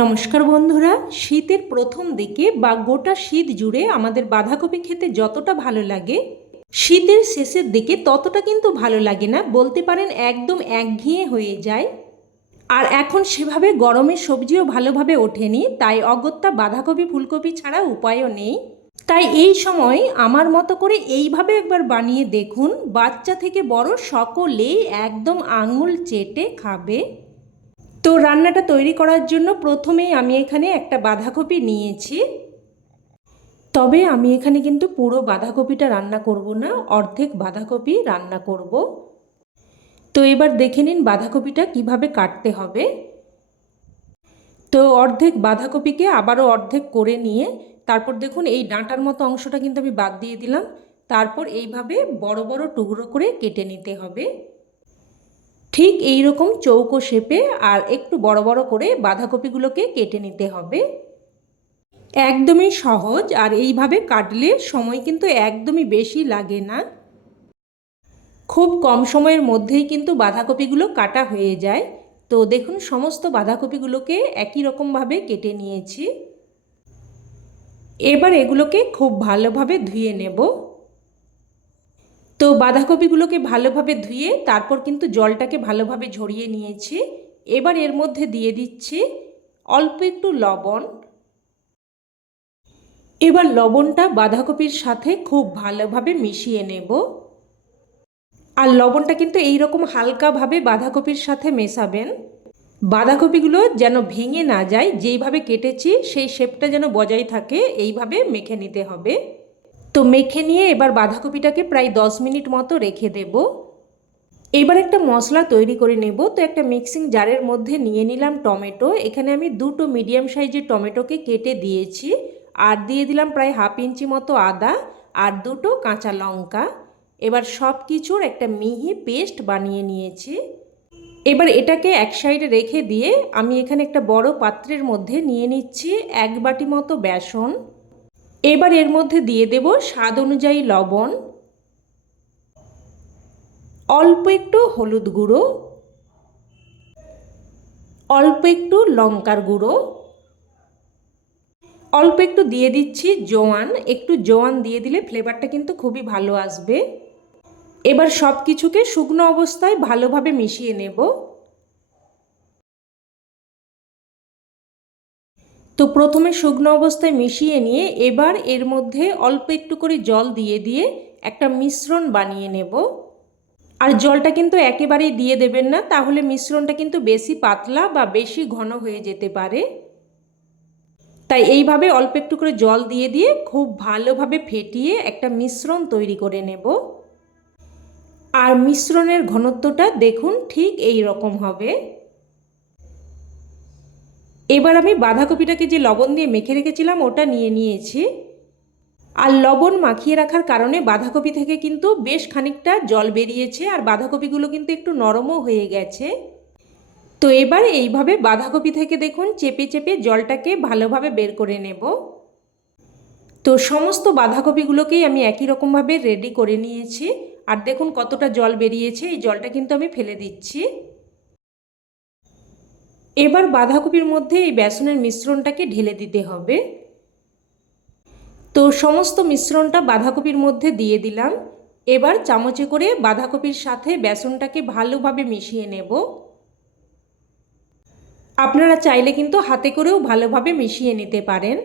নমস্কার বন্ধুরা, শীতের প্রথম দিকে বা গোটা শীত জুড়ে আমাদের বাঁধাকপি খেতে যতটা ভালো লাগে, শীতের শেষের দিকে ততটা কিন্তু ভালো লাগে না, বলতে পারেন একদম একঘেয়ে হয়ে যায়। আর এখন সেভাবে গরমের সবজিও ভালোভাবে ওঠেনি, তাই অগত্যা বাঁধাকপি ফুলকপি ছাড়া উপায়ও নেই। তাই এই সময় আমার মতো করে এইভাবে একবার বানিয়ে দেখুন, বাচ্চা থেকে বড় সকলেই একদম আঙুল চেটে খাবে। তো রান্নাটা তৈরি করার জন্য প্রথমেই আমি এখানে একটা বাঁধাকপি নিয়েছি। তবে আমি এখানে কিন্তু পুরো বাঁধাকপিটা রান্না করব না, অর্ধেক বাঁধাকপি রান্না করব। তো এবার দেখে নিন বাঁধাকপিটা কিভাবে কাটতে হবে। তো অর্ধেক বাঁধাকপিকে আবারও অর্ধেক করে নিয়ে তারপর দেখুন এই ডাঁটার মতো অংশটা কিন্তু আমি বাদ দিয়ে দিলাম। তারপর এইভাবে বড় বড় টুকরো করে কেটে নিতে হবে, ঠিক এই রকম চৌকো শেপে। আর একটু বড় বড় করে বাঁধাকপিগুলোকে কেটে নিতে হবে। একদমই সহজ, আর এইভাবে কাটলে সময় কিন্তু একদমই বেশি লাগে না। খুব কম সময়ের মধ্যেই কিন্তু বাঁধাকপিগুলো কাটা হয়ে যায়। তো দেখুন সমস্ত বাঁধাকপিগুলোকে একই রকমভাবে কেটে নিয়েছি। এবার এগুলোকে খুব ভালোভাবে ধুয়ে নেব। তো বাঁধাকপিগুলোকে ভালোভাবে ধুয়ে তারপর কিন্তু জলটাকে ভালোভাবে ঝরিয়ে নিয়েছি। এবার এর মধ্যে দিয়ে দিচ্ছি অল্প একটু লবণ। এবার লবণটা বাঁধাকপির সাথে খুব ভালোভাবে মিশিয়ে নেব। আর লবণটা কিন্তু এইরকম হালকাভাবে বাঁধাকপির সাথে মেশাবেন, বাঁধাকপিগুলো যেন ভেঙে না যায়। যেইভাবে কেটেছি সেই শেপটা যেন বজায় থাকে, এইভাবে মেখে নিতে হবে। তো মেখে নিয়ে এবার বাঁধাকপিটাকে প্রায় 10 মিনিট মতো রেখে দেব। এবার একটা মশলা তৈরি করে নেব। তো একটা মিক্সিং জারের মধ্যে নিয়ে নিলাম টমেটো। এখানে আমি দুটো মিডিয়াম সাইজের টমেটোকে কেটে দিয়েছি। আর দিয়ে দিলাম প্রায় হাফ ইঞ্চি মতো আদা আর দুটো কাঁচা লঙ্কা। এবার সব কিছুর একটা মিহি পেস্ট বানিয়ে নিয়েছি। এবার এটাকে এক সাইডে রেখে দিয়ে আমি এখানে একটা বড় পাত্রের মধ্যে নিয়ে নিচ্ছি 1 বাটি মতো বেসন। এবার এর মধ্যে দিয়ে দেব স্বাদ অনুযায়ী লবণ, অল্প একটু হলুদ গুঁড়ো, অল্প একটু লঙ্কার গুঁড়ো, অল্প একটু দিয়ে দিচ্ছি জোয়ান। একটু জোয়ান দিয়ে দিলে ফ্লেভারটা কিন্তু খুবই ভালো আসবে। এবার সব কিছুকে শুকনো অবস্থায় ভালোভাবে মিশিয়ে নেব। তো প্রথমে শুকনো অবস্থায় মিশিয়ে নিয়ে এবার এর মধ্যে অল্প একটু করে জল দিয়ে দিয়ে একটা মিশ্রণ বানিয়ে নেব। আর জলটা কিন্তু একেবারেই দিয়ে দেবেন না, তাহলে মিশ্রণটা কিন্তু বেশি পাতলা বা বেশি ঘন হয়ে যেতে পারে। তাই এইভাবে অল্প একটু করে জল দিয়ে দিয়ে খুব ভালোভাবে ফেটিয়ে একটা মিশ্রণ তৈরি করে নেব। আর মিশ্রণের ঘনত্বটা দেখুন ঠিক এই রকম হবে। এবার আমি বাঁধাকপিটাকে যে লবণ দিয়ে মেখে রেখেছিলাম ওটা নিয়ে নিয়েছি। আর লবণ মাখিয়ে রাখার কারণে বাঁধাকপি থেকে কিন্তু বেশ খানিকটা জল বেরিয়েছে, আর বাঁধাকপিগুলো কিন্তু একটু নরমও হয়ে গেছে। তো এবার এইভাবে বাঁধাকপি থেকে দেখুন চেপে চেপে জলটাকে ভালোভাবে বের করে নেব। তো সমস্ত বাঁধাকপিগুলোকেই আমি একই রকমভাবে রেডি করে নিয়েছি। আর দেখুন কতটা জল বেরিয়েছে, এই জলটা কিন্তু আমি ফেলে দিচ্ছি। এবার বাঁধাকপির মধ্যে এই বেসনের মিশ্রণটাকে ঢেলে দিতে হবে। তো সমস্ত মিশ্রণটা বাঁধাকপির মধ্যে দিয়ে দিলাম। এবার চামচে করে বাঁধাকপির সাথে বেসনটাকে ভালোভাবে মিশিয়ে নেব। আপনারা চাইলে কিন্তু হাতে করেও ভালোভাবে মিশিয়ে নিতে পারেন।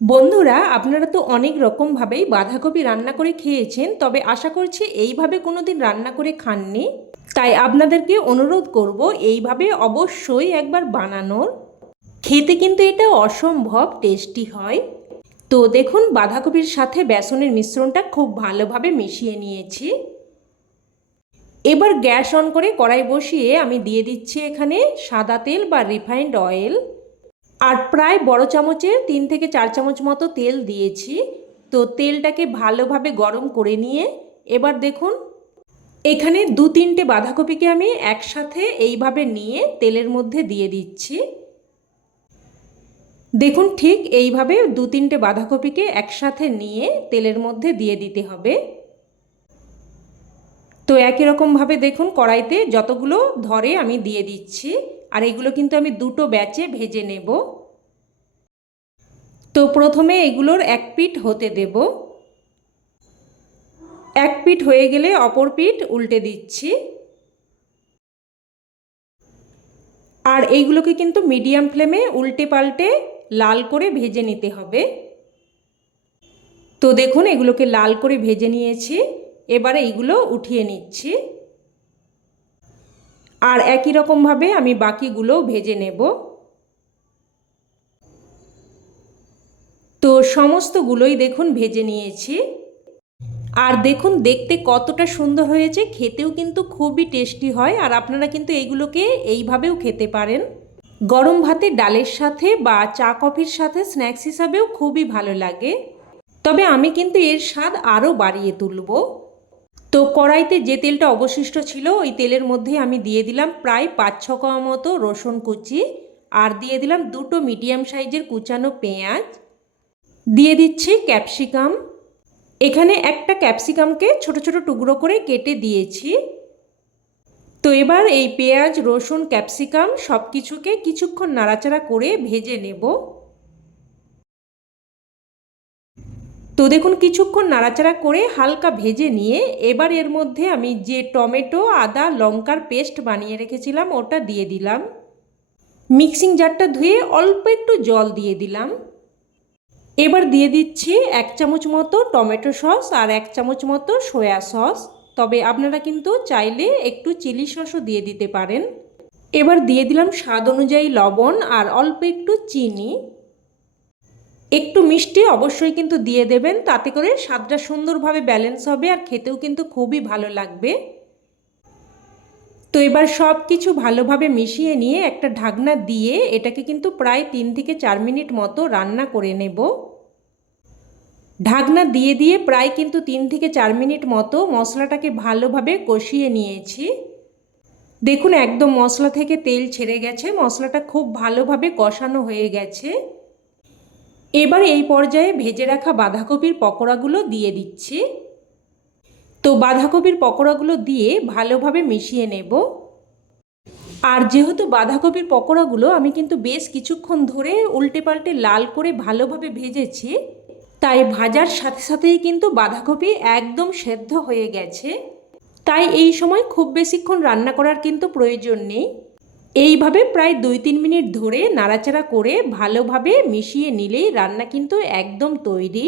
বন্ধুরা, আপনারা তো অনেক রকমভাবেই বাঁধাকপি রান্না করে খেয়েছেন, তবে আশা করছি এইভাবে কোনোদিন রান্না করে খাননি। তাই আপনাদেরকে অনুরোধ করব এইভাবে অবশ্যই একবার বানানোর। খেতে কিন্তু এটা অসম্ভব টেস্টি হয়। তো দেখুন বাঁধাকপির সাথে বেসনের মিশ্রণটা খুব ভালোভাবে মিশিয়ে নিয়েছি। এবার গ্যাস অন করে কড়াই বসিয়ে আমি দিয়ে দিচ্ছি এখানে সাদা তেল বা রিফাইন্ড অয়েল। আর প্রায় বড় চামচের 3 থেকে 4 চামচ মতো তেল দিয়েছি। তো তেলটাকে ভালোভাবে গরম করে নিয়ে এবার দেখুন এখানে 2-3টে বাঁধাকপিকে আমি একসাথে এইভাবে নিয়ে তেলের মধ্যে দিয়ে দিচ্ছি। দেখুন ঠিক এইভাবে 2-3টে বাঁধাকপিকে একসাথে নিয়ে তেলের মধ্যে দিয়ে দিতে হবে। তো একই রকমভাবে দেখুন কড়াইতে যতগুলো ধরে আমি দিয়ে দিচ্ছি। আর এগুলো কিন্তু আমি দুটো ব্যাচে ভেজে নেব। তো প্রথমে এগুলোর এক পিঠ হতে দেব। এক পিঠ হয়ে গেলে অপর পিঠ উল্টে দিচ্ছি। আর এইগুলোকে কিন্তু মিডিয়াম ফ্লেমে উল্টে পাল্টে লাল করে ভেজে নিতে হবে। তো দেখুন এগুলোকে লাল করে ভেজে নিয়েছি। এবারে এইগুলো উঠিয়ে নিচ্ছি। আর একই রকমভাবে আমি বাকিগুলো ভেজে নেব। তো সমস্তগুলোই দেখুন ভেজে নিয়েছি। আর দেখুন দেখতে কতটা সুন্দর হয়েছে, খেতেও কিন্তু খুবই টেস্টি হয়। আর আপনারা কিন্তু এইগুলোকে এইভাবেও খেতে পারেন, গরম ভাতে ডালের সাথে বা চা কফির সাথে স্ন্যাক্স হিসাবেও খুবই ভালো লাগে। তবে আমি কিন্তু এর স্বাদ আরও বাড়িয়ে তুলব। তো কড়াইতে যে তেলটা অবশিষ্ট ছিল ওই তেলের মধ্যে আমি দিয়ে দিলাম প্রায় 5-6 কোয়া মতো রসুন কুচি, আর দিয়ে দিলাম দুটো মিডিয়াম সাইজের কুচানো পেঁয়াজ, দিয়ে দিচ্ছি ক্যাপসিকাম। এখানে একটা ক্যাপসিকামকে ছোট ছোট টুকরো করে কেটে দিয়েছি। তো এবার এই পেঁয়াজ, রসুন, ক্যাপসিকাম সব কিছুকে কিছুক্ষণ নাড়াচাড়া করে ভেজে নেব। তো দেখুন কিছুক্ষণ নাড়াচাড়া করে হালকা ভেজে নিয়ে এবার এর মধ্যে আমি যে টমেটো, আদা, লঙ্কার পেস্ট বানিয়ে রেখেছিলাম ওটা দিয়ে দিলাম। মিক্সিং জারটা ধুয়ে অল্প একটু জল দিয়ে দিলাম। এবার দিয়ে দিচ্ছি 1 চামচ মতো টমেটো সস আর 1 চামচ মতো সয়া সস। তবে আপনারা কিন্তু চাইলে একটু চিলি সসও দিয়ে দিতে পারেন। এবার দিয়ে দিলাম স্বাদ অনুযায়ী লবণ আর অল্প একটু চিনি। একটু মিষ্টি অবশ্যই কিন্তু দিয়ে দেবেন, তাতে করে স্বাদটা সুন্দরভাবে ব্যালেন্স হবে আর খেতেও কিন্তু খুবই ভালো লাগবে। তো এবার সব কিছু ভালোভাবে মিশিয়ে নিয়ে একটা ঢাকনা দিয়ে এটাকে কিন্তু প্রায় 3 থেকে 4 মিনিট মতো রান্না করে নেব। ঢাকনা দিয়ে দিয়ে প্রায় কিন্তু 3 থেকে 4 মিনিট মতো মশলাটাকে ভালোভাবে কষিয়ে নিয়েছি। দেখুন একদম মশলা থেকে তেল ছেড়ে গেছে, মশলাটা খুব ভালোভাবে কষানো হয়ে গেছে। এবার এই পর্যায়ে ভেজে রাখা বাঁধাকপির পকোড়াগুলো দিয়ে দিচ্ছি। তো বাঁধাকপির পকোড়াগুলো দিয়ে ভালোভাবে মিশিয়ে নেব। আর যেহেতু বাঁধাকপির পকোড়াগুলো আমি কিন্তু বেশ কিছুক্ষণ ধরে উল্টে পাল্টে লাল করে ভালোভাবে ভেজেছি, তাই ভাজার সাথে সাথেই কিন্তু বাঁধাকপি একদম সেদ্ধ হয়ে গেছে। তাই এই সময় খুব বেশিক্ষণ রান্না করার কিন্তু প্রয়োজন নেই। এইভাবে প্রায় 2-3 মিনিট ধরে নাড়াচাড়া করে ভালোভাবে মিশিয়ে নিলেই রান্না কিন্তু একদম তৈরি।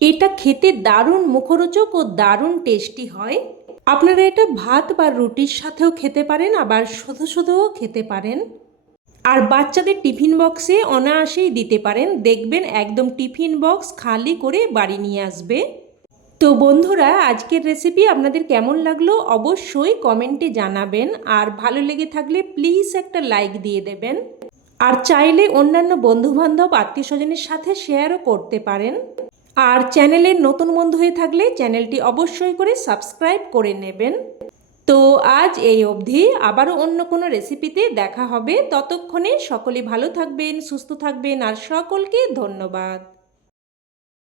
এটা খেতে দারুণ মুখরোচক ও দারুণ টেস্টি হয়। আপনারা এটা ভাত বা রুটির সাথেও খেতে পারেন, আবার শুধু শুধুও খেতে পারেন। আর বাচ্চাদের টিফিন বক্সে অনায়াসেই দিতে পারেন, দেখবেন একদম টিফিন বক্স খালি করে বাড়ি নিয়ে আসবে। তো বন্ধুরা আজকের রেসিপি আপনাদের কেমন লাগলো অবশ্যই কমেন্টে জানাবেন। আর ভালো লেগে থাকলে প্লিজ একটা লাইক দিয়ে দেবেন। আর চাইলে অন্যান্য বন্ধুবান্ধব আত্মীয় স্বজনের সাথে শেয়ারও করতে পারেন। আর চ্যানেলের নতুন বন্ধু হয়ে থাকলে চ্যানেলটি অবশ্যই করে সাবস্ক্রাইব করে নেবেন। তো আজ এই অবধি, আবারও অন্য কোনো রেসিপিতে দেখা হবে। ততক্ষণে সকলে ভালো থাকবেন, সুস্থ থাকবেন আর সকলকে ধন্যবাদ।